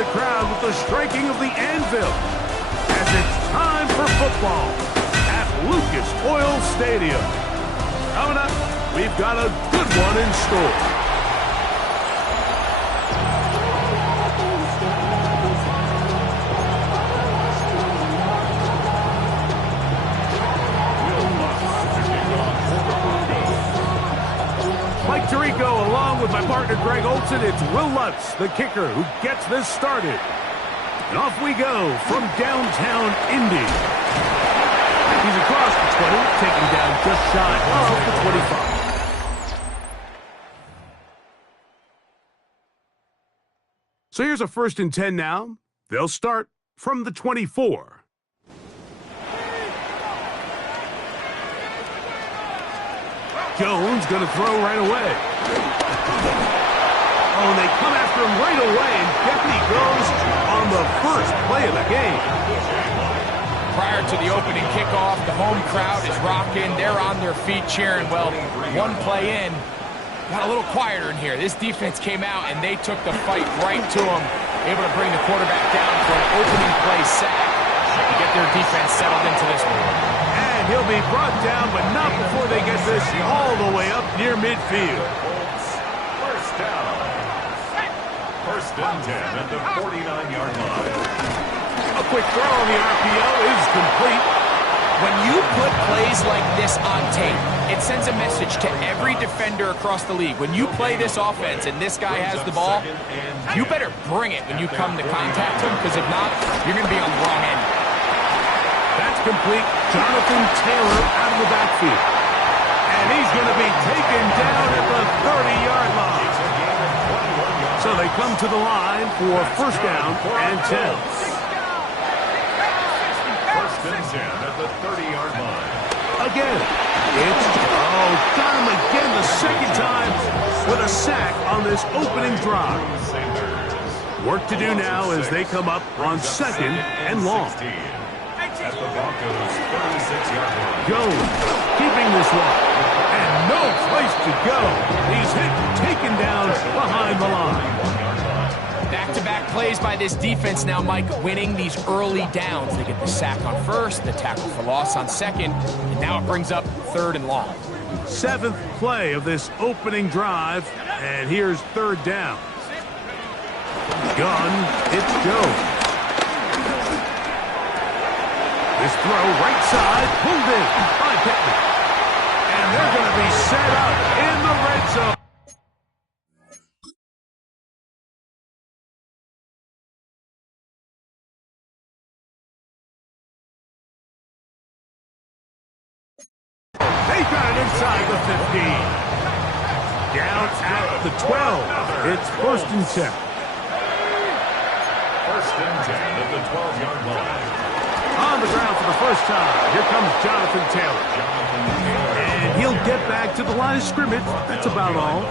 the crowd with the striking of the anvil as it's time for football at Lucas Oil Stadium. Coming up, we've got a good one in store. Mike Tirico, along with my partner Greg Olson, it's Will Lutz, the kicker, who gets this started. And off we go from downtown Indy. He's across the 20, taking down just shy of the 25. So here's a 1st and 10 now. They'll start from the 24. Jones going to throw right away. Oh, and they come after him right away, and down he goes on the first play of the game. Prior to the opening kickoff, the home crowd is rocking. They're on their feet cheering. Well, one play in, got a little quieter in here. This defense came out, and they took the fight right to them, able to bring the quarterback down for an opening play sack to get their defense settled into this one. And he'll be brought down, but not before they get this all the way up near midfield. First down. 1st and 10 at the 49-yard line. A quick throw on the RPO is complete. When you put plays like this on tape, it sends a message to every defender across the league. When you play this offense and this guy has the ball, you better bring it when you come to contact him, because if not, you're going to be on the wrong end. That's complete. Jonathan Taylor out of the backfield. And he's going to be taken down at the 30-yard line. So they come to the line for 1st down and 10. 1st and 10 at the 30-yard line. Again, got him again the 2nd time with a sack on this opening drive. Work to do now as they come up on 2nd and long. At the Broncos' 36-yard line. Jones keeping this one. And no place to go. He's hit and taken down behind the line. Back-to-back plays by this defense now, Mike, winning these early downs. They get the sack on 1st, the tackle for loss on 2nd, and now it brings up 3rd and long. 7th play of this opening drive, and here's 3rd down. Gun, it's Jones. This throw right side, pulled in by Pittman. And they're going to be set up in the red zone. They got it inside the 15. Down at the 12. It's 1st and 10. 1st and 10 at the 12-yard line. On the ground for the 1st time. Here comes Jonathan Taylor. And he'll get back to the line of scrimmage. That's about all.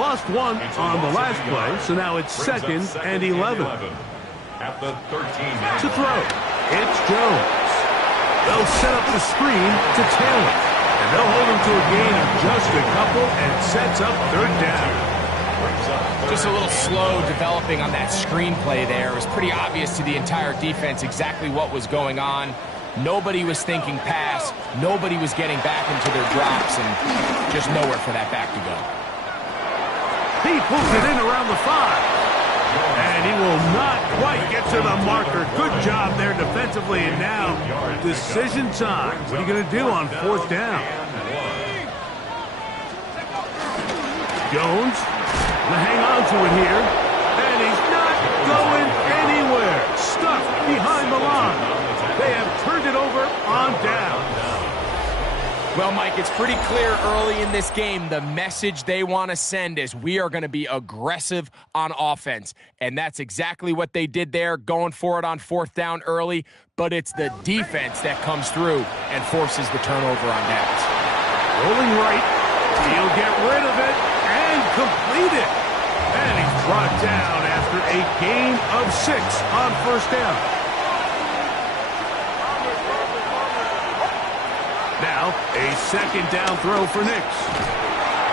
Lost one on the last play, so now it's 2nd and 11. At the 13. To throw, it's Jones. They'll set up the screen to Taylor. And they'll hold him to a gain of just a couple and sets up 3rd down. Just a little slow developing on that screenplay there. It was pretty obvious to the entire defense exactly what was going on. Nobody was thinking pass. Nobody was getting back into their drops, and just nowhere for that back to go. He pulls it in around the 5. And he will not quite get to the marker. Good job there defensively, and now decision time. What are you going to do on 4th down? Jones to hang on to it here, and he's not going anywhere. Stuck behind the line. They have turned it over on down. Well, Mike, it's pretty clear early in this game the message they want to send is we are going to be aggressive on offense. And that's exactly what they did there, going for it on 4th down early. But it's the defense that comes through and forces the turnover on downs. Rolling right. He'll get rid of it and complete it. And he's brought down after a gain of 6 on 1st down. Now, a 2nd down throw for Nix.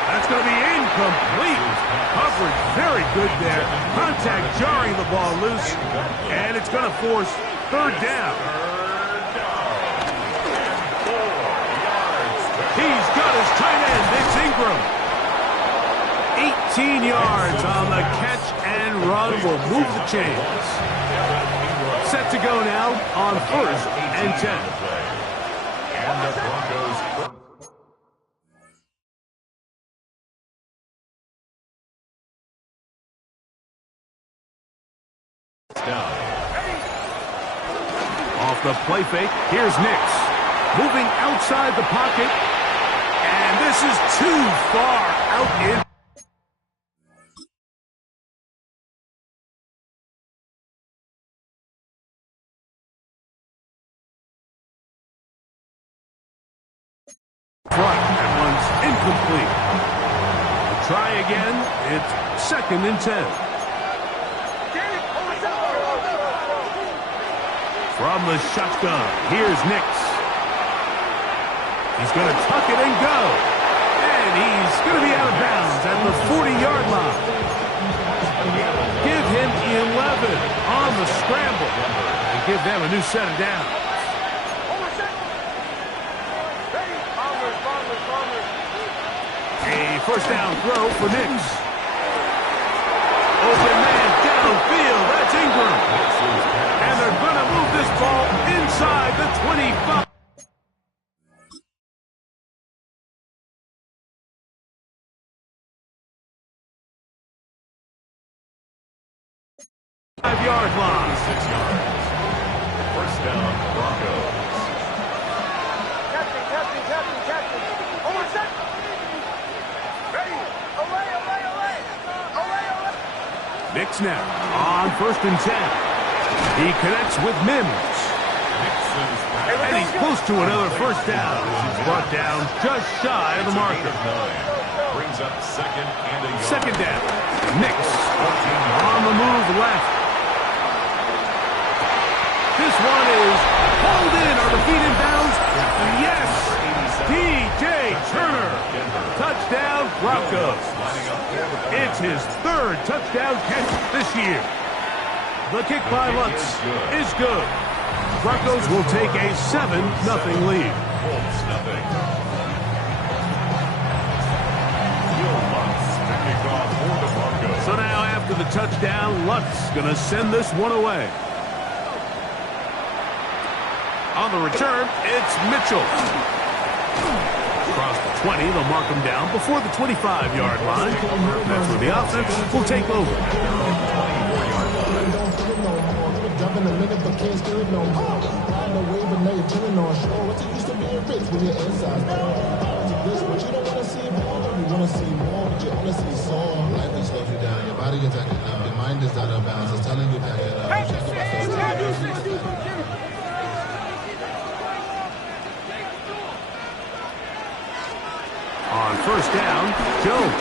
That's going to be incomplete. Coverage very good there. Contact jarring the ball loose. And it's going to force third down. He's got his tight end. It's Ingram. 18 yards on the catch and run will move the chains. Set to go now on 1st and 10. And the Broncos down. Off the play fake, here's Nix. Moving outside the pocket. And this is too far out in. Front, that one's incomplete. Try again, it's 2nd and 10. From the shotgun, here's Nix. He's going to tuck it and go. And he's going to be out of bounds at the 40-yard line. Give him 11 on the scramble. And give them a new set of downs. A first down throw for Nix. Open man downfield. That's Ingram. And they're going to move this ball inside the 25. Five-yard line. 6 yards. First down, Broncos. Nix now on 1st and 10. He connects with Mims. And he's close to another first down. He's brought down just shy of the marker. Brings up 2nd and a yard. 2nd down. Nix on the move left. This one is hauled in. Are the feet in bounds? Yes. DJ Turner. Touchdown Broncos. It's his 3rd touchdown catch this year. The kick by Lutz is good. Broncos will take a 7-0 lead. Colts nothing. Will Lutz to kick off for the Broncos. So now after the touchdown, Lutz going to send this one away. On the return, it's Mitchell. Across the 20, they'll mark him down before the 25-yard line. That's where the offense will take over. Your body is acting up. Your mind is out of bounds. It's telling you back it up. On first down, Jones.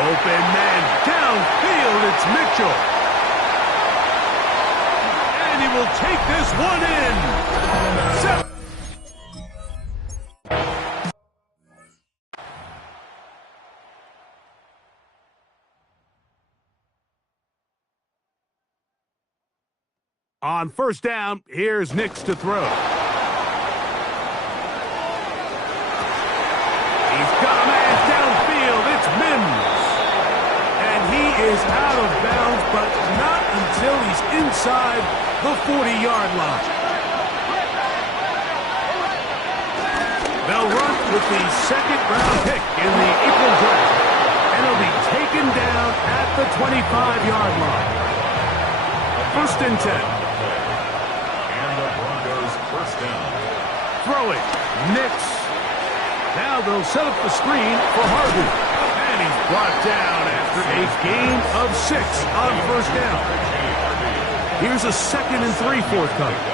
Open man downfield, it's Mitchell. And he will take this one in. On first down, here's Nix to throw. Is out of bounds, but not until he's inside the 40-yard line. They'll run with the 2nd-round pick in the April draft, and he'll be taken down at the 25-yard line. 1st and 10. And the Broncos first down. Throwing, Nix. Now they'll set up the screen for Harvey. And he's brought down after a gain of 6 on first down. Here's a 2nd and 3 forthcoming.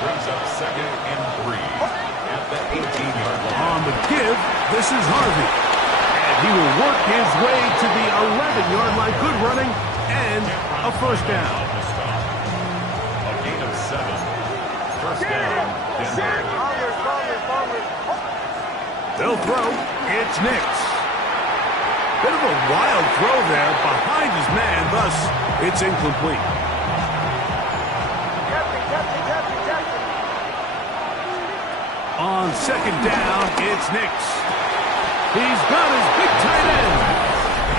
Brings up 2nd and 3 at the 18-yard line. On the give, this is Harvey. And he will work his way to the 11-yard line. Good running and a first down. A gain of 7. First down, Denver. They'll throw. It's Nix. Bit of a wild throw there behind his man, thus it's incomplete. On second down, it's Nix. He's got his big tight end,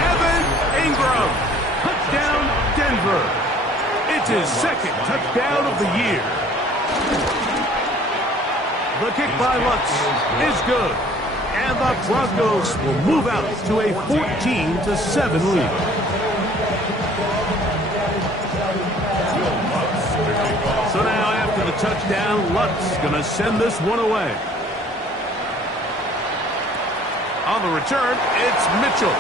Evan Ingram. Touchdown, Denver. It's his second touchdown of the year. The kick by Lutz is good. And the Broncos will move out to a 14-7 lead. So now after the touchdown, Lutz going to send this one away. On the return, it's Mitchell.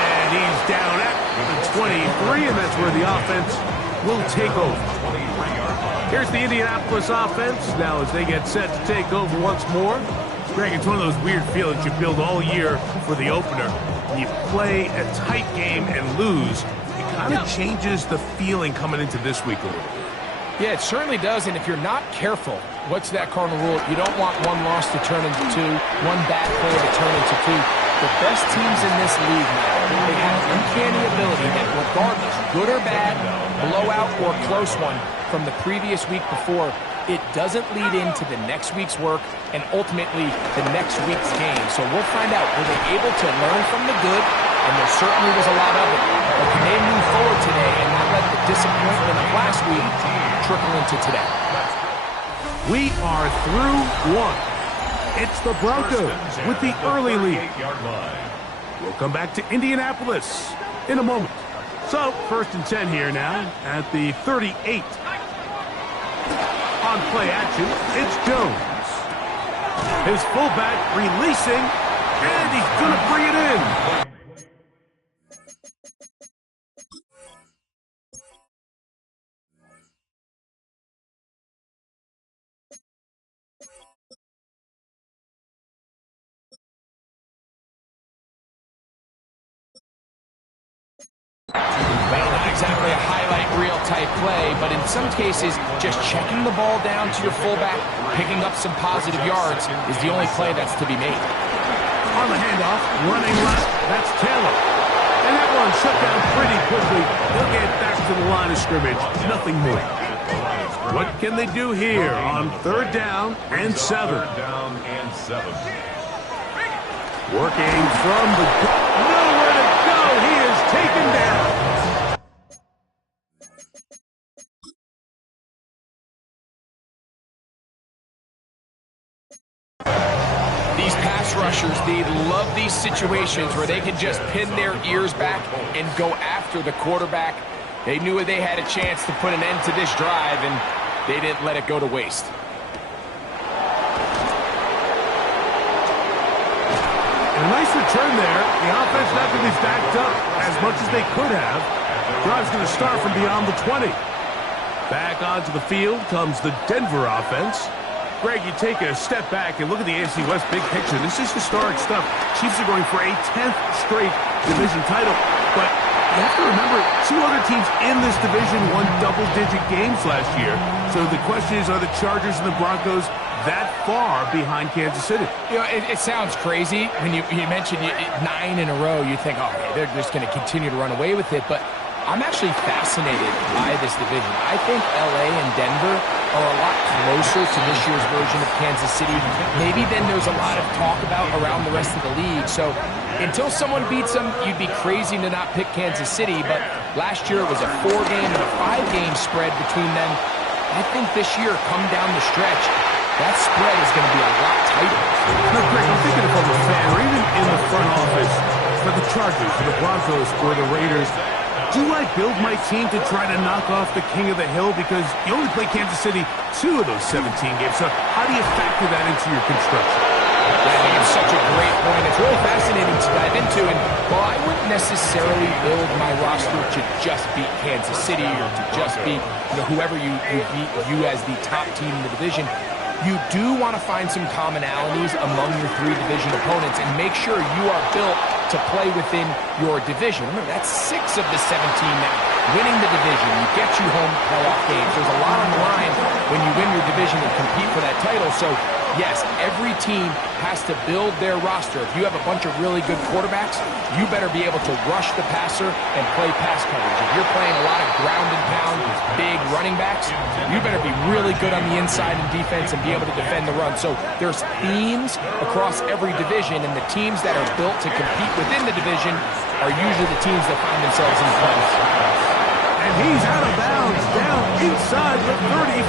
And he's down at the 23, and that's where the offense will take over. Here's the Indianapolis offense now as they get set to take over once more. Greg, it's one of those weird feelings you build all year for the opener. When you play a tight game and lose, it kind of changes the feeling coming into this week a little bit. Yeah, it certainly does, and if you're not careful, what's that cardinal rule? You don't want one loss to turn into two, one bad play to turn into two. The best teams in this league now, they have an uncanny ability that regardless, good or bad, blowout or close one from the previous week before, it doesn't lead into the next week's work and ultimately the next week's game. So we'll find out, were they able to learn from the good? And there certainly was a lot of it. But can they move forward today and not let the disappointment of last week trickle into today? We are through one. It's the Broncos with the early lead. We'll come back to Indianapolis in a moment. So, 1st and 10 here now at the 38. On play action, it's Jones. His fullback releasing, and he's going to bring it in. Well, not exactly a highlight reel type play, but in some cases, just checking the ball down to your fullback, picking up some positive yards is the only play that's to be made. On the handoff, running left, that's Taylor. And that one shut down pretty quickly. He'll get back to the line of scrimmage, nothing more. What can they do here on 3rd down and 7? Working from the nowhere to go. He is taken down. These pass rushers, they love these situations where they can just pin their ears back and go after the quarterback. They knew they had a chance to put an end to this drive, and they didn't let it go to waste. And a nice return there. The offense not really backed up as much as they could have. Drive's going to start from beyond the 20. Back onto the field comes the Denver offense. Greg, you take a step back and look at the AFC West big picture. This is historic stuff. Chiefs are going for a 10th straight division title. But you have to remember, 2 other teams in this division won double-digit games last year. So the question is, are the Chargers and the Broncos that far behind Kansas City? You know, it sounds crazy when you mentioned 9 in a row. You think, oh, they're just going to continue to run away with it. But I'm actually fascinated by this division. I think LA and Denver are a lot closer to this year's version of Kansas City, maybe than there's a lot of talk about around the rest of the league. So until someone beats them, you'd be crazy to not pick Kansas City. But last year it was a 4-game and a 5-game spread between them. I think this year, come down the stretch, that spread is going to be a lot tighter. No, Greg, I'm thinking if I'm a fan, or even in the front office, for the Chargers, for the Broncos, or the Raiders, do I build my team to try to knock off the king of the hill? Because you only play Kansas City 2 of those 17 games. So how do you factor that into your construction? I think it's such a great point. It's really fascinating to dive into. And while I wouldn't necessarily build my roster to just beat Kansas City or to just beat whoever you view as the top team in the division, you do want to find some commonalities among your 3 division opponents and make sure you are built to play within your division. Remember, that's 6 of the 17 now. Winning the division, you get you home playoff games. There's a lot on the line when you win your division and compete for that title. So, yes, every team has to build their roster. If you have a bunch of really good quarterbacks, you better be able to rush the passer and play pass coverage. If you're playing a lot of ground and pound, big running backs, you better be really good on the inside in defense and be able to defend the run. So there's themes across every division, and the teams that are built to compete within the division are usually the teams that find themselves in the playoffs. And he's out of bounds, down inside the 35.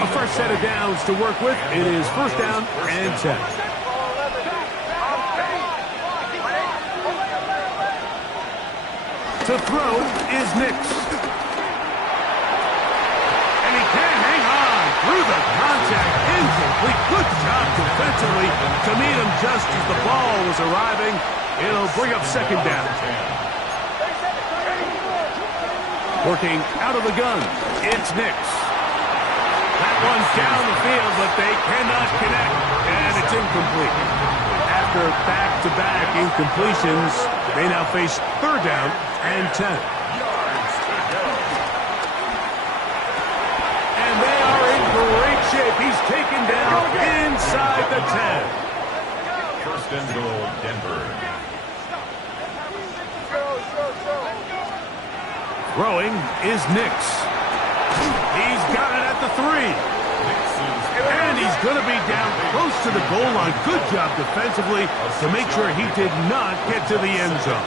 A fresh set of downs to work with. It is first down and 10. To throw is Nix. And he can hang on through the contact. Incomplete. Good job defensively to meet him just as the ball was arriving. It'll bring up second down. Working out of the gun, it's Nix. That one's down the field, but they cannot connect, and it's incomplete. After back-to-back incompletions, they now face third down and 10. And they are in great shape. He's taken down inside the 10. First and goal, Denver. Throwing is Nix. He's got it at the 3. And he's going to be down close to the goal line. Good job defensively to make sure he did not get to the end zone.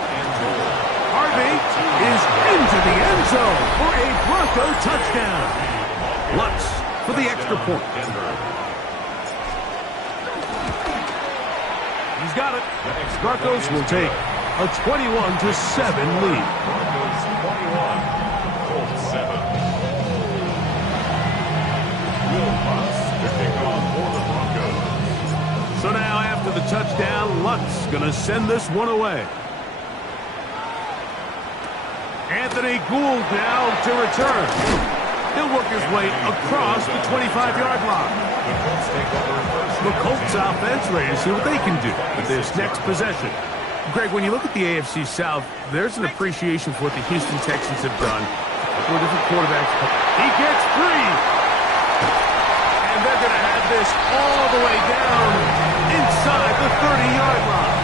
Harvey is into the end zone for a Bronco touchdown. Lutz for the extra point. He's got it. Broncos will take a 21-7 lead. Broncos 21, Colts 7. Will Lutz to kick off for the Broncos. So now after the touchdown, Lutz going to send this one away. Anthony Gould now to return. He'll work his way across the 25-yard line. The Colts offense ready to see what they can do with this next possession. Greg, when you look at the AFC South, there's an appreciation for what the Houston Texans have done. Four different quarterbacks. He gets free. And they're going to have this all the way down inside the 30-yard line.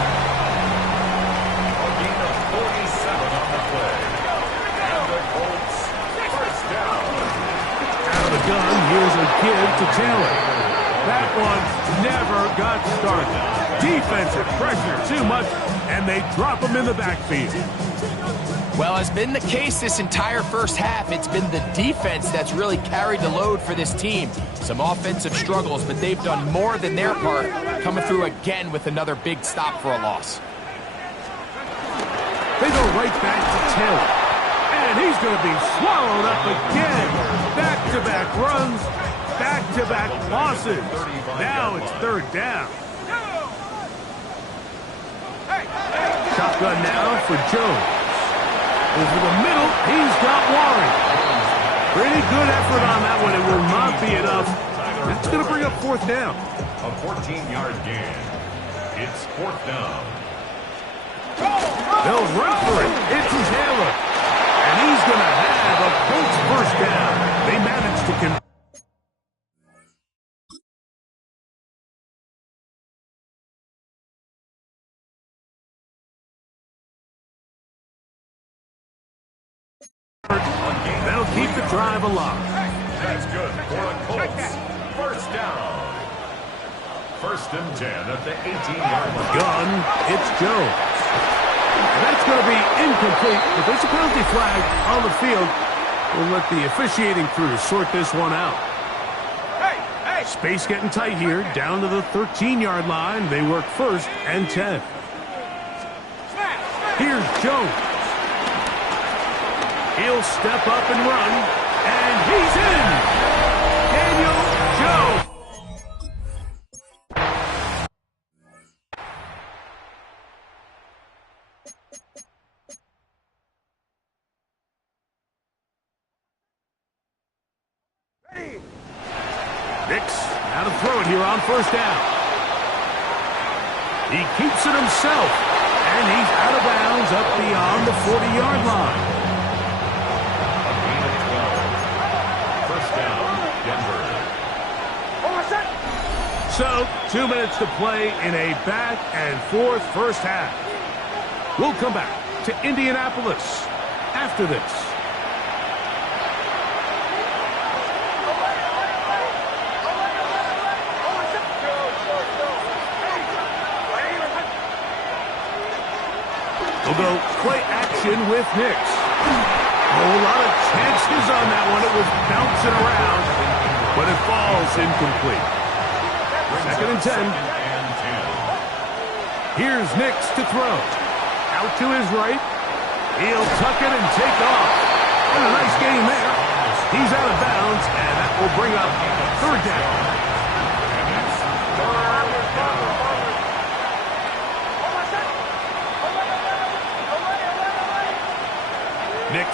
A gain of 47 on the play. And the Colts first down. Out of the gun, here's a give to Taylor. That one never got started. Defensive pressure too much, and they drop him in the backfield. Well, as been the case this entire first half, it's been the defense that's really carried the load for this team. Some offensive struggles, but they've done more than their part, coming through again with another big stop for a loss. They go right back to Taylor, and he's going to be swallowed up again. Back-to-back runs, back-to-back losses. Now it's third down. Shotgun now for Jones. Over the middle, he's got Warren. Pretty good effort on that one. It will not be enough. That's going to bring up fourth down. A 14-yard gain. It's fourth down. They'll run for it. It's Taylor. And he's going to have a Colts first down. They managed to convert. That'll keep the drive alive. That's good for the Colts. First down. First and 10 at the 18-yard line. Gun, it's Jones. And that's going to be incomplete, but there's a penalty flag on the field. We'll let the officiating crew sort this one out. Space getting tight here, down to the 13-yard line. They work first and 10. Here's Jones. He'll step up and run, and he's in! Daniel Jones! Nix, now to throw it here on first down. He keeps it himself, and he's out of bounds up beyond the 40-yard line. A gain of 12. First down, Denver. So, 2 minutes to play in a back-and-forth first half. We'll come back to Indianapolis after this. We'll go play action with Nix. A whole lot of chances on that one. It was bouncing around, but it falls incomplete. Second and 10. Here's Nix to throw. Out to his right. He'll tuck it and take off. And a nice gain there. He's out of bounds, and that will bring up third down. Nix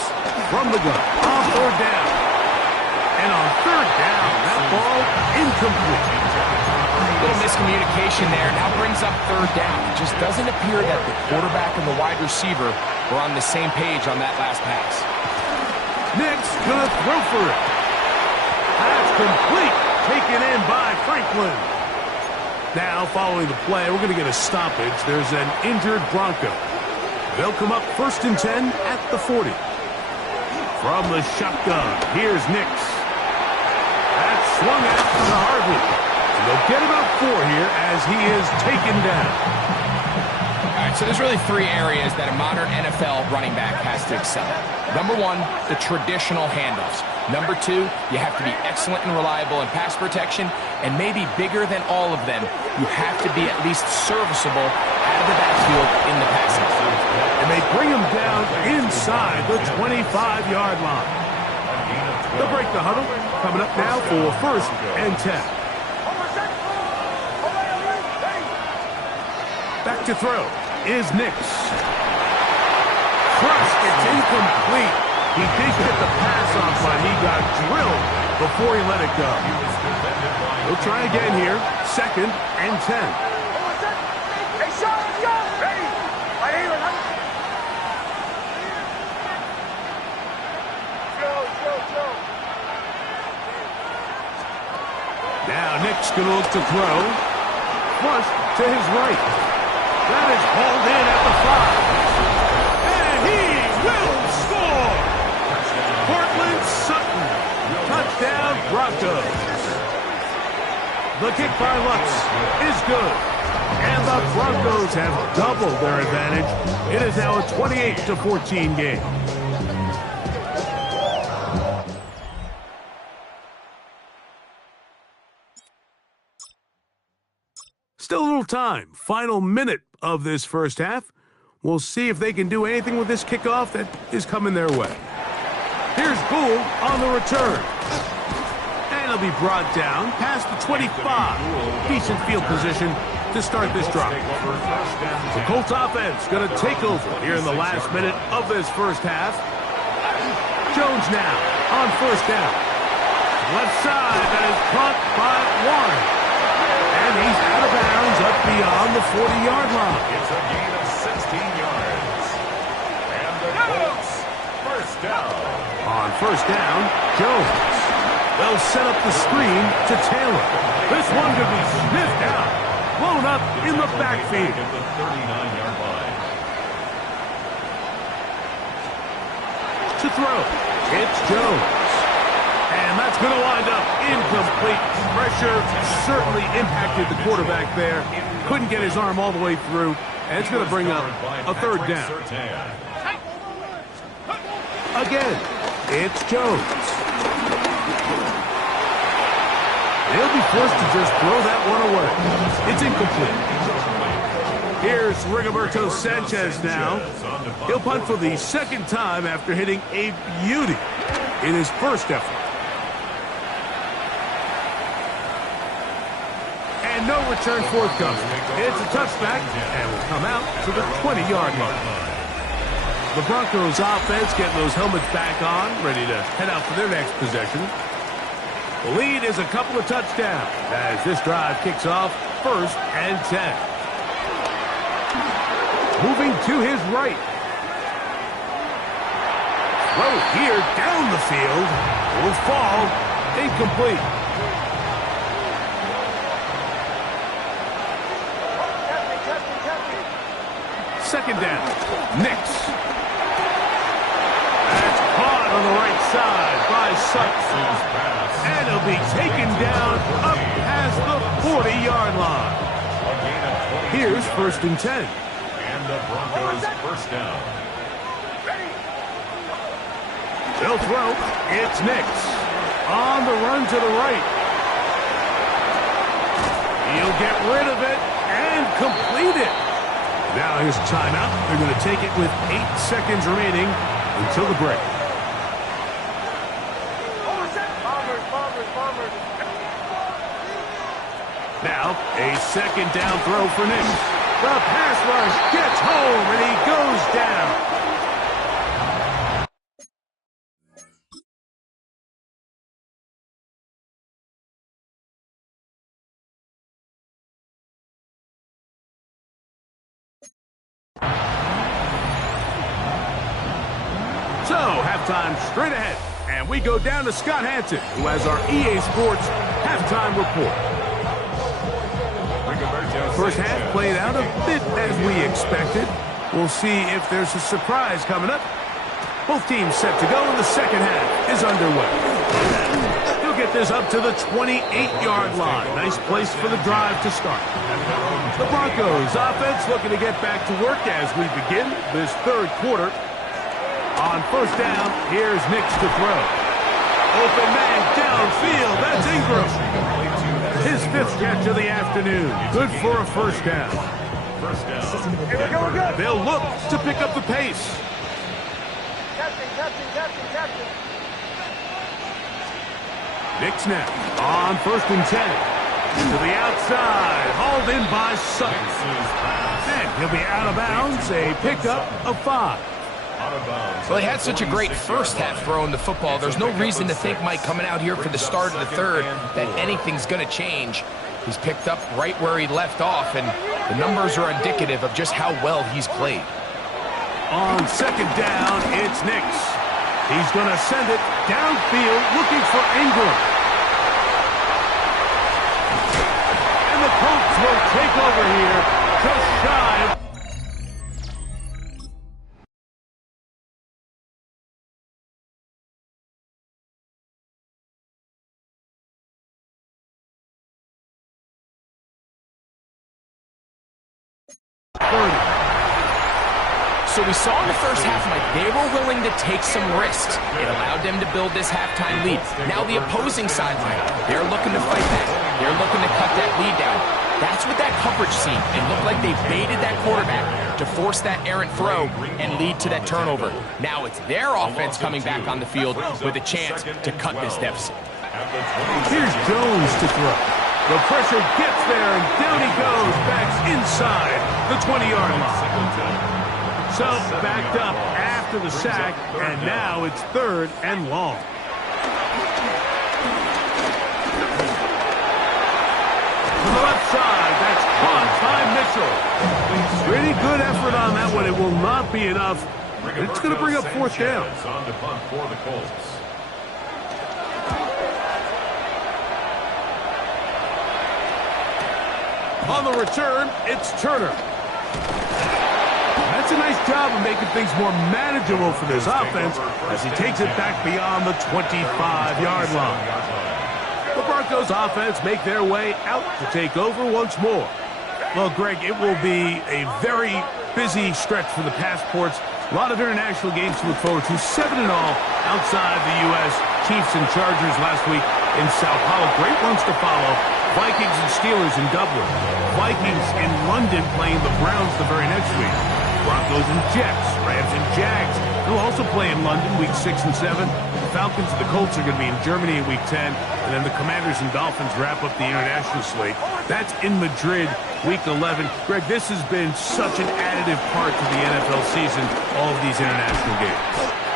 from the gun on third down. And on third down, that ball incomplete. A little miscommunication there. Now brings up third down. It just doesn't appear that the quarterback and the wide receiver were on the same page on that last pass. Nix gonna throw for it. That's complete. Taken in by Franklin. Now, following the play, we're going to get a stoppage. There's an injured Bronco. They'll come up first and 10 at the 40. From the shotgun, here's Nix. That's swung at to Harvey. And they'll get about 4 here as he is taken down. All right, so there's really 3 areas that a modern NFL running back has to excel. Number 1, the traditional handoffs. Number 2, you have to be excellent and reliable in pass protection. And maybe bigger than all of them, you have to be at least serviceable out of the backfield in the passing. And they bring him down inside the 25-yard line. They'll break the huddle. Coming up now for first and 10. Back to throw is Nix. Crushed. It's incomplete. He did get the pass off, but he got drilled before he let it go. He'll try again here. Second and 10. Now Nix going to look to throw. Flush to his right. That is hauled in at the 5. And he will score! Cortland Sutton. Touchdown Broncos. The kick by Lutz is good. And the Broncos have doubled their advantage. It is now a 28-14 game. Still a little time. Final minute of this first half. We'll see if they can do anything with this kickoff that is coming their way. Here's Gould on the return. And he'll be brought down past the 25. Decent field position to start this drive. The Colts offense going to take over here in the last minute of this first half. Jones now on first down. Left side, that is caught by Warren. And he's out of bounds up beyond the 40-yard line. It's a gain of 16 yards. And the Colts, first down. On first down, Jones. They'll set up the screen to Taylor. This one could be sniffed out. Blown up in the backfield. At the 39-yard line. To throw, it's Jones. And that's going to wind up incomplete. Pressure certainly impacted the quarterback there. Couldn't get his arm all the way through. And it's going to bring up a third down. Again, it's Jones. They'll be forced to just throw that one away. It's incomplete. Here's Rigoberto Sanchez now. He'll punt for the second time after hitting a beauty in his first effort. And no return forthcoming. It's a touchback and will come out to the 20-yard line. The Broncos offense getting those helmets back on, ready to head out for their next possession. The lead is a couple of touchdowns as this drive kicks off first and 10. moving to his right. Throw here down the field. Will fall. Incomplete. Second down. Nix. That's caught on the right side by Sutton. And he'll be taken down up past the 40-yard line. Here's 1st and 10. And the Broncos first down. They'll throw. It's Nix. On the run to the right. He'll get rid of it and complete it. Now here's a timeout. They're going to take it with 8 seconds remaining until the break. Now, a second down throw for Nix. The pass rush gets home, and he goes down. So, halftime straight ahead. And we go down to Scott Hanson, who has our EA Sports halftime report. First half played out a bit as we expected. We'll see if there's a surprise coming up. Both teams set to go, and the second half is underway. He'll get this up to the 28-yard line. Nice place for the drive to start. The Broncos offense looking to get back to work as we begin this third quarter. On first down, here's Nix to throw. Open man downfield. That's Ingram. His 5th catch of the afternoon. Good for a first down. First down. They'll look to pick up the pace. Nix now on 1st and 10. To the outside. Hauled in by Sutton. And he'll be out of bounds. A pickup of 5. Well, he had such a great first half throwing the football. There's no reason to think, Mike, coming out here for the start of the third, that anything's going to change. He's picked up right where he left off, and the numbers are indicative of just how well he's played. On second down, it's Nix. He's going to send it downfield looking for Ingram. And the Colts will take over here just shy of... So we saw in the first half, Mike, they were willing to take some risks. It allowed them to build this halftime lead. Now the opposing sideline, they're looking to fight back. They're looking to cut that lead down. That's what that coverage seemed. It looked like they baited that quarterback to force that errant throw and lead to that turnover. Now it's their offense coming back on the field with a chance to cut this deficit. Here's Jones to throw. The pressure gets there, and down he goes, back inside the 20-yard line. So, backed up after the sack, and now it's 3rd and long. To the left side, that's caught by Mitchell. Pretty good effort on that one. It will not be enough. It's going to bring up 4th down. On to punt for the Colts. On the return, it's Turner. That's a nice job of making things more manageable for this offense as he takes it back beyond the 25-yard line. The Broncos offense make their way out to take over once more. Well, Greg, it will be a very busy stretch for the Passports. A lot of international games to look forward to. 7 in all outside the U.S. Chiefs and Chargers last week in Sao Paulo. Great ones to follow. Vikings and Steelers in Dublin. Vikings in London playing the Browns the very next week. Broncos and Jets, Rams and Jags. They'll also play in London week 6 and 7. The Falcons and the Colts are going to be in Germany in week 10. And then the Commanders and Dolphins wrap up the international slate. That's in Madrid week 11. Greg, this has been such an additive part to the NFL season, all of these international games.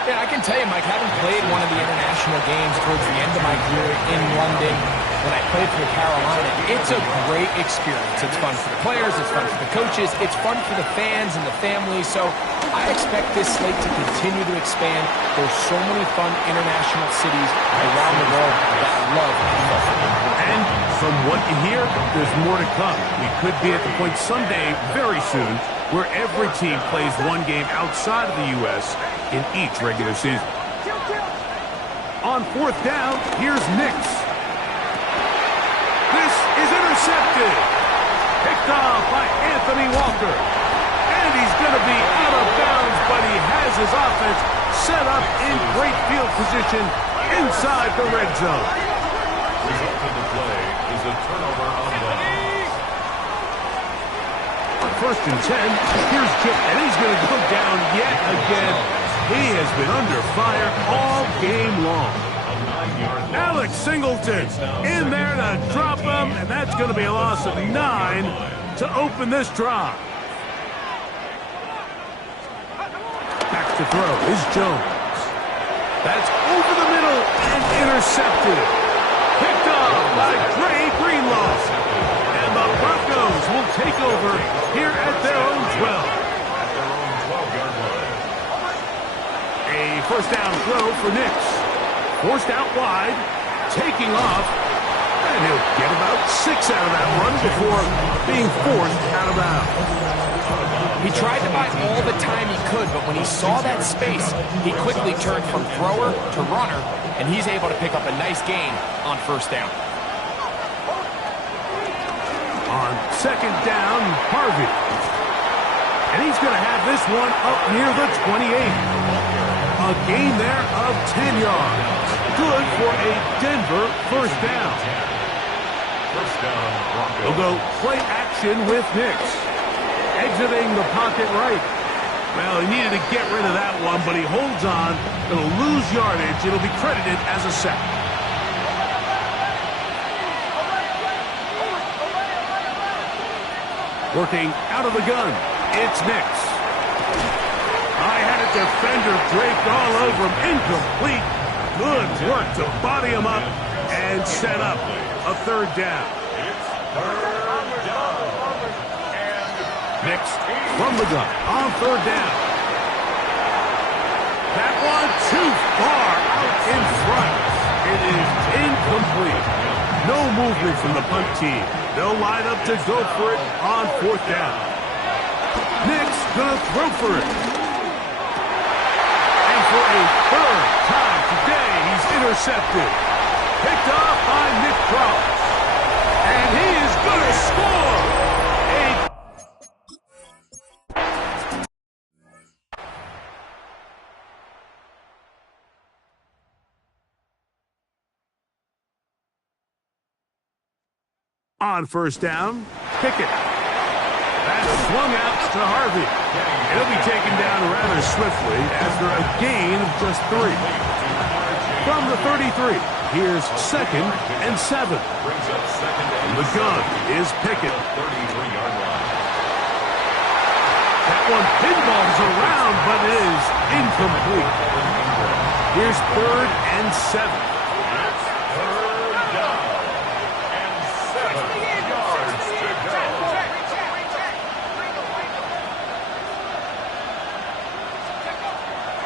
Yeah, I can tell you, Mike, having played one of the international games towards the end of my career in London, when I played for Carolina. It's a great experience. It's fun for the players, it's fun for the coaches, it's fun for the fans and the families. So I expect this slate to continue to expand. There's so many fun international cities around the world that love NFL football. And from what you hear, there's more to come. We could be at the point someday, very soon, where every team plays one game outside of the U.S. in each regular season. On fourth down, here's Nix. This is intercepted. Picked off by Anthony Walker. And he's going to be out of bounds, but he has his offense set up in great field position inside the red zone. Result of the play is a turnover on downs. On 1st and 10, here's Chip, and he's going to go down yet again. He has been under fire all game long. Alex Singleton in there to drop him, and that's going to be a loss of 9 to open this drive. Back to throw is Jones. That's over the middle and intercepted. Picked off by Dre Greenlaw. And the Broncos will take over here at their own 12. A first down throw for Nix. Forced out wide, taking off, and he'll get about 6 out of that run before being forced out of bounds. He tried to buy all the time he could, but when he saw that space, he quickly turned from thrower to runner, and he's able to pick up a nice gain on first down. On second down, Harvey. And he's going to have this one up near the 28. A gain there of 10 yards. Good for a Denver first down. First down, Broncos. He'll go play action with Nix. Exiting the pocket right. Well, he needed to get rid of that one, but he holds on. It'll lose yardage. It'll be credited as a sack. Working out of the gun, it's Nix. I had a defender draped all over him. Incomplete. Good work to body him up and set up a third down. Nix from the gun on third down. That one too far out in front. It is incomplete. No movement from the punt team. They'll line up to go for it on fourth down. Nix gonna throw for it. And for a third time today, he's intercepted. Picked off by Nick Cross. And he is gonna score. On first down, Pickett. That's swung out to Harvey. He'll be taken down rather swiftly after a gain of just 3. From the 33, here's 2nd and 7. The gun is Pickett. That one pinballs around, but it is incomplete. Here's 3rd and 7.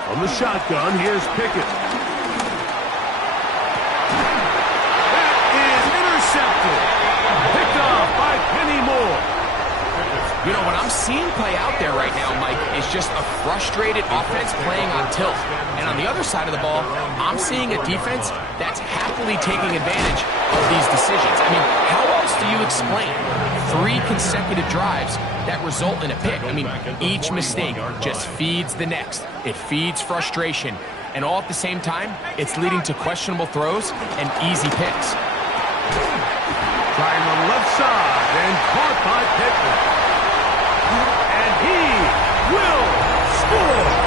From the shotgun, here's Pickett. That is intercepted. Picked off by Penny Moore. You know, what I'm seeing play out there right now, Mike, is just a frustrated offense playing on tilt. And on the other side of the ball, I'm seeing a defense that's happily taking advantage of these decisions. I mean, how else do you explain 3 consecutive drives that result in a pick? I mean, each mistake just feeds the next. It feeds frustration. And all at the same time, it's leading to questionable throws and easy picks. Trying the left side and caught by Pickett. And he will score.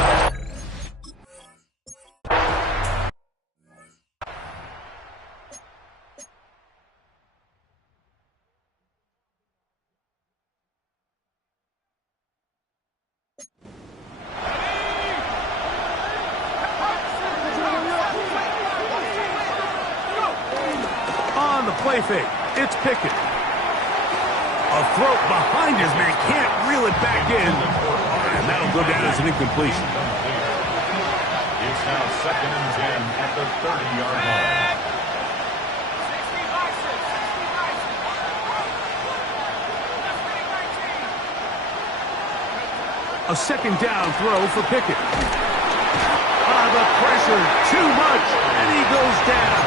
play fake. It's Pickett. A throw behind his man. Can't reel it back in. And that'll go down as an incompletion. It's now 2nd and 10 at the 30-yard line. A 2nd down throw for Pickett. The pressure, too much, and he goes down.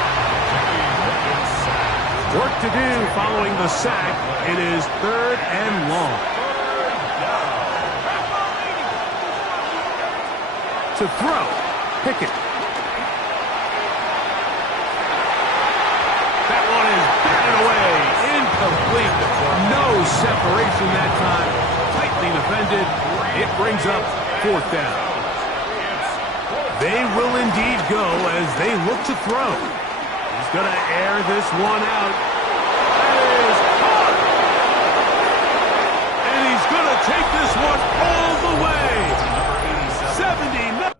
Work to do following the sack. It is 3rd and long. To throw, Pickett. That one is batted away. Incomplete. No separation that time. Tightly defended. It brings up 4th down. They will indeed go as they look to throw. He's going to air this one out. That is caught. And he's going to take this one all the way. 79.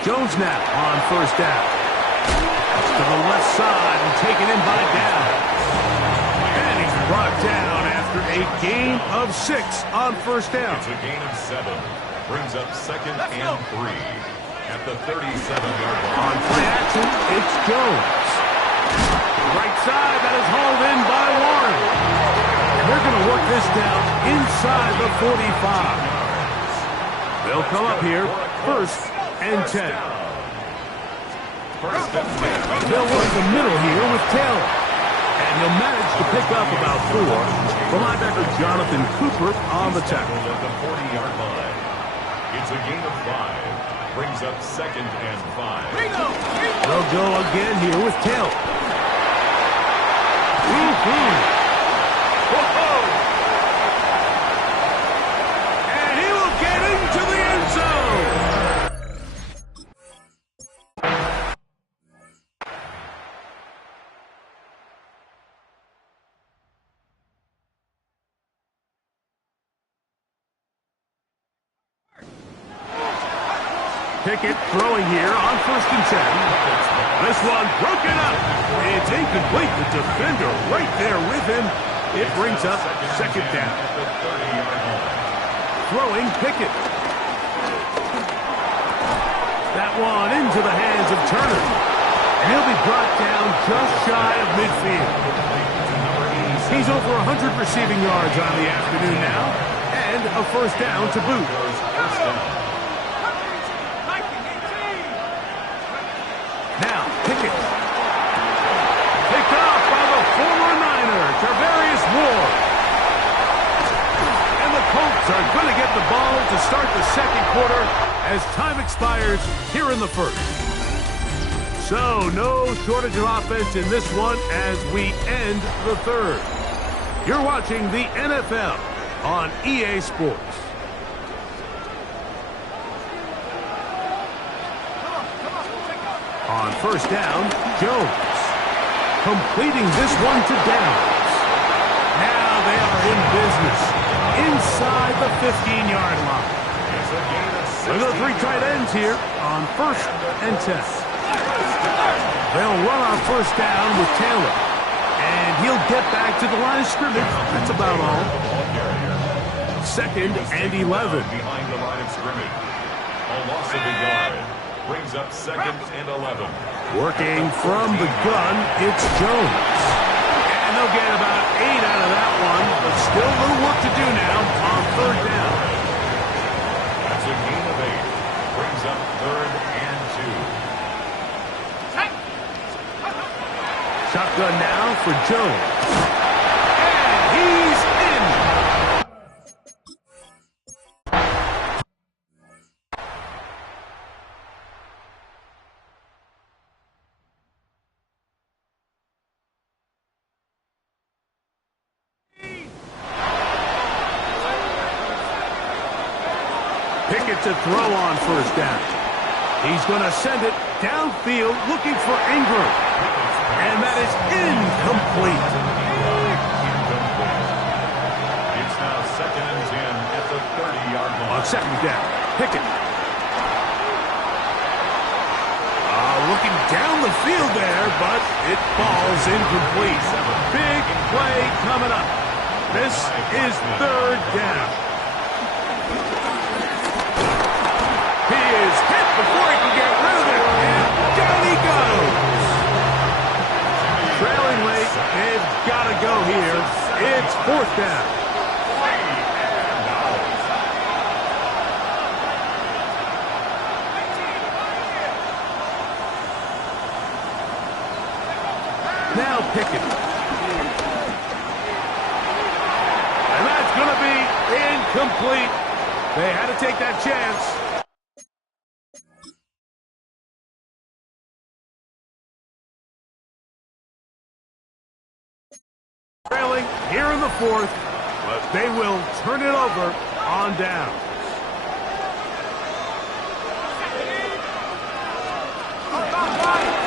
Jones now on 1st down. To the left side and taken in by Downs. And he's brought down after a gain of 6 on 1st down. It's a gain of 7. Brings up 2nd and 3 at the 37-yard line. On play action, it's Jones. Right side, that is hauled in by Warren. And they're going to work this down inside the 45. They'll come up here 1st and 10. They'll work the middle here with Taylor. And he'll manage to pick up about 4. The linebacker Jonathan Cooper on the tackle. At the 40-yard line. It's a gain of 5. Brings up 2nd and 5. They'll go again here with Taylor. And he will get into the end zone. Pickett throwing here on 1st and 10. This one broken up. It's incomplete. The defender right there with him. It brings up 2nd down. Throwing Pickett. That one into the hands of Turner. And he'll be brought down just shy of midfield. He's over 100 receiving yards on the afternoon now. And a 1st down to boot. Now, Pickett. Picked off by the former Niner, Tarvarius Ward. And the Colts are going to get the ball to start the 2nd quarter as time expires here in the 1st. So, no shortage of offense in this one as we end the 3rd. You're watching the NFL on EA Sports. On 1st down, Jones. Completing this one to Downs. Now they are in business. Inside the 15-yard line. Look at the 3 tight ends here on 1st and 10. They'll run on 1st down with Taylor. And he'll get back to the line of scrimmage. That's about all. 2nd and 11. Behind the line of scrimmage. A loss of a yard. Brings up 2nd and 11. Working from the gun, it's Jones. And they'll get about 8 out of that one, but still a little work to do now on 3rd down. That's a gain of 8. Brings up 3rd and 2. Shotgun now for Jones. And he's in. Pickett to throw on 1st down. He's going to send it downfield looking for Ingram. And that is incomplete. on second down. Pickett. Looking down the field there, but it falls incomplete. Big play coming up. This is third down. He is hit before he can get rid of it, and down he goes. Trailing late, they've got to go here. It's fourth down. Now Pickett. And that's going to be incomplete. They had to take that chance. Trailing here in the fourth, but they will turn it over on down.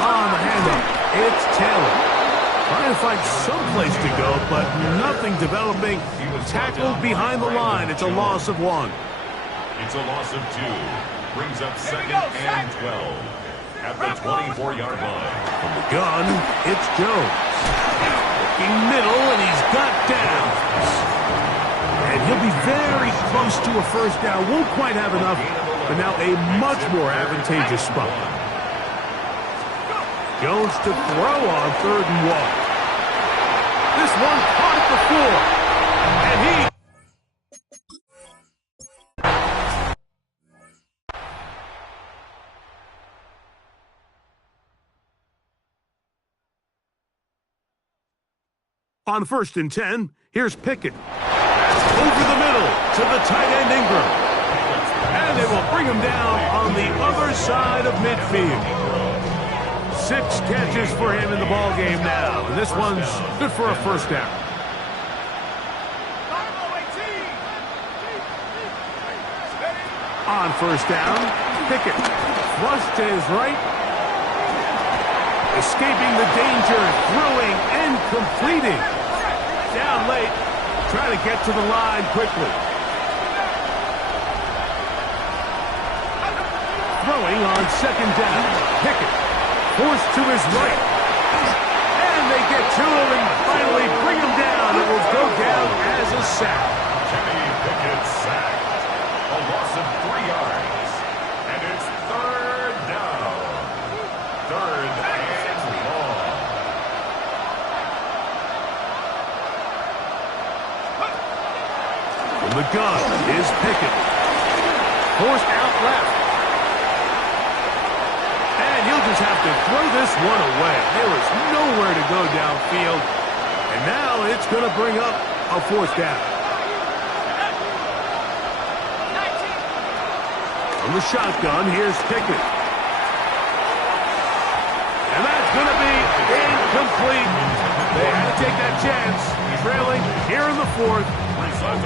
On the handoff, it's Taylor. Trying to find some place to go, but nothing developing. Tackled behind the line. It's a loss of 1. It's a loss of 2. Brings up second and 12 at the 24-yard line. From the gun, it's Jones. Looking middle, and he's got downs. And he'll be very close to a first down. Won't quite have enough, but now a much more advantageous spot. Jones to throw on 3rd and 1. This one caught at the 4. On 1st and 10, here's Pickett. Over the middle to the tight end Ingram. And they will bring him down on the other side of midfield. 6 catches for him in the ball game now. And this one's good for a first down. On 1st down, Pickett flush to his right. Escaping the danger, throwing and completing. Down late, trying to get to the line quickly. Throwing on 2nd down, Pickett. Forced to his right. And they get to him and finally bring him down. It will go down as a sack. Kenny Pickett sacked. A loss of 3 yards. And it's 3rd down. 3rd and long. From the gun is Pickett. Forced out left. He'll just have to throw this one away. There is nowhere to go downfield. And now it's going to bring up a 4th down. From the shotgun, here's Pickett. And that's going to be incomplete. They had to take that chance. Trailing here in the 4th.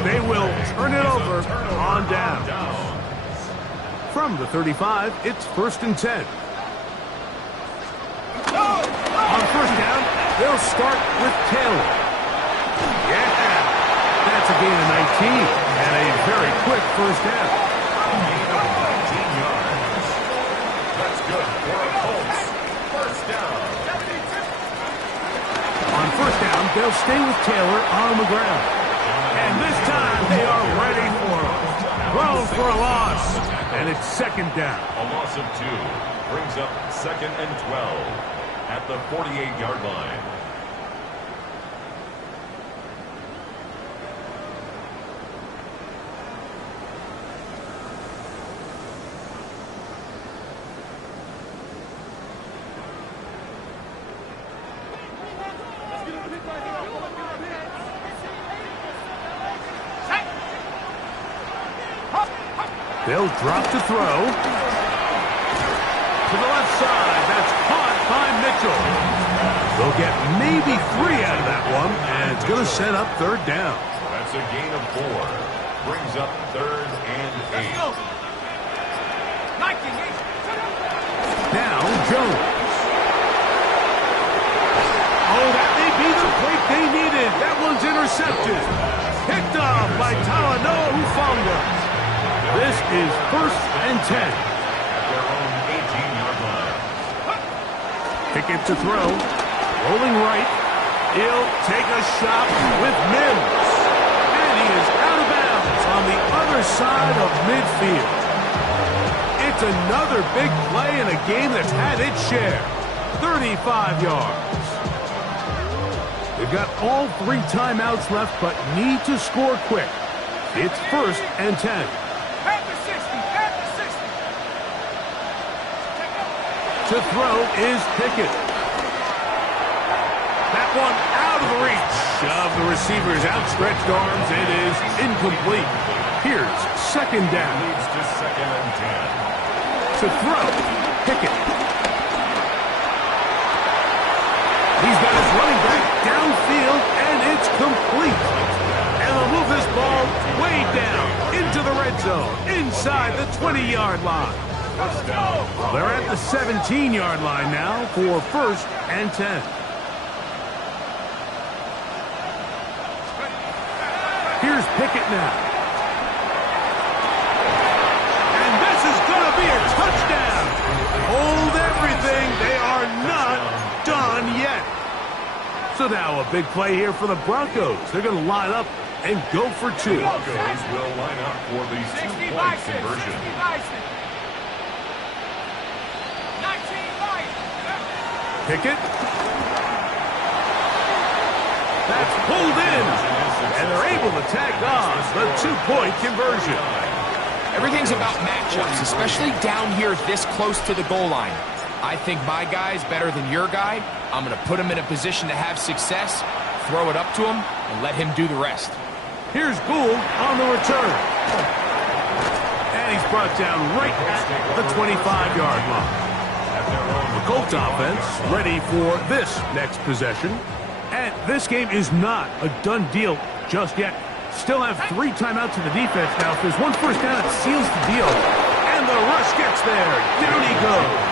They will turn it over on down. From the 35, it's 1st and 10. On 1st down, they'll start with Taylor. Yeah, that's a gain of 19 and a very quick first down. Gain of 19 yards. That's good for a Colts. 1st down. On 1st down, they'll stay with Taylor on the ground. And this time, they are ready for him. Thrown for a loss, and it's 2nd down. A loss of 2 brings up 2nd and 12. At the 48-yard line. They'll drop to throw. To the left side, that's caught by Mitchell. They'll get maybe 3 out of that one, and it's going to set up 3rd down. That's a gain of 4. Brings up 3rd and 8. Now Jones. Oh, that may be the break they needed. That one's intercepted. Picked off by Talanoa Hufanga. This is 1st and 10. At their own 18-yard line. Pickett to throw. Rolling right. He'll take a shot with Mims. And he is out of bounds on the other side of midfield. It's another big play in a game that's had its share. 35 yards. They've got all 3 timeouts left, but need to score quick. It's 1st and 10. At the 60, at the 60. To throw is Pickett. That one out of the reach of the receiver's outstretched arms. It is incomplete. Here's 2nd down. Leads to 2nd and 10. To throw, Pickett. He's got his running back downfield, and it's complete. And they'll move this ball way down into the red zone, inside the 20-yard line. They're at the 17-yard line now for 1st and 10. Here's Pickett now. And this is going to be a touchdown. Hold everything. They are not done yet. So now a big play here for the Broncos. They're going to line up and go for 2. Broncos will line up for the 2-point conversion. 60 by 6. 19 by 6. Pickett. That's pulled in. And they're able to tack on the 2-point conversion. Everything's about matchups, especially down here this close to the goal line. I think my guy's better than your guy. I'm going to put him in a position to have success, throw it up to him, and let him do the rest. Here's Gould on the return. And he's brought down right at the 25-yard line. The Colts offense ready for this next possession. And this game is not a done deal just yet. Still have 3 timeouts in the defense now. If there's one first down, it seals the deal. And the rush gets there. Down he goes.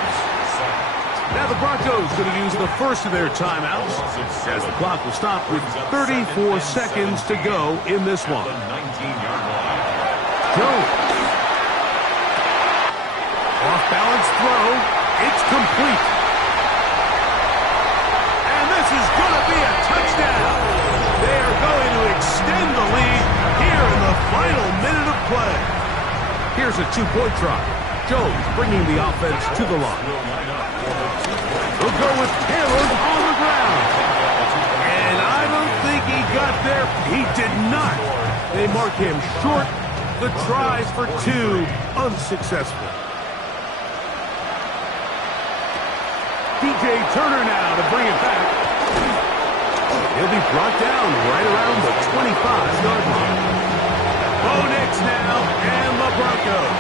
Now the Broncos going to use the first of their timeouts as the clock will stop with 34 seconds to go in this one. Jones. Off-balance throw. It's complete. And this is going to be a touchdown. They are going to extend the lead here in the final minute of play. Here's a 2-point try. Jones bringing the offense to the line. We'll go with Taylor on the ground. And I don't think he got there. He did not. They mark him short. The tries for 2 unsuccessful. DJ Turner now to bring it back. He'll be brought down right around the 25-yard line. Bo Nix now and the Broncos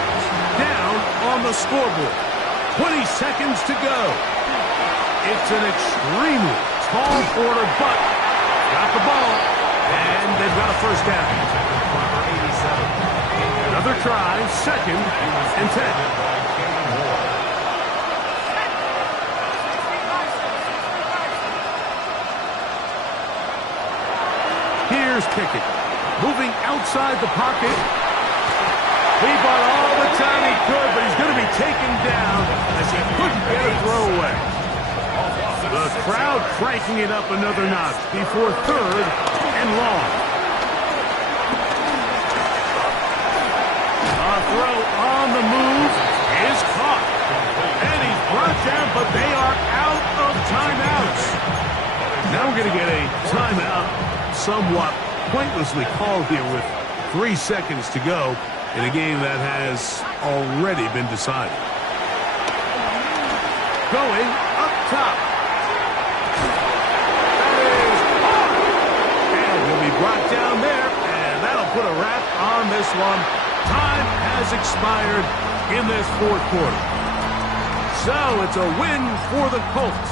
down on the scoreboard. 20 seconds to go. It's an extremely tall order, but got the ball, and they've got a first down. Another try, 2nd and 10. Here's Pickett, moving outside the pocket. He bought all the time he could, but he's going to be taken down as he couldn't get a throwaway. The crowd cranking it up another notch before 3rd and long. A throw on the move is caught. And he's brought down, but they are out of timeouts. Now we're going to get a timeout, somewhat pointlessly called here with 3 seconds to go in a game that has already been decided. Going up top. And he'll be brought down there, and that'll put a wrap on this one. Time has expired in this 4th quarter. So it's a win for the Colts.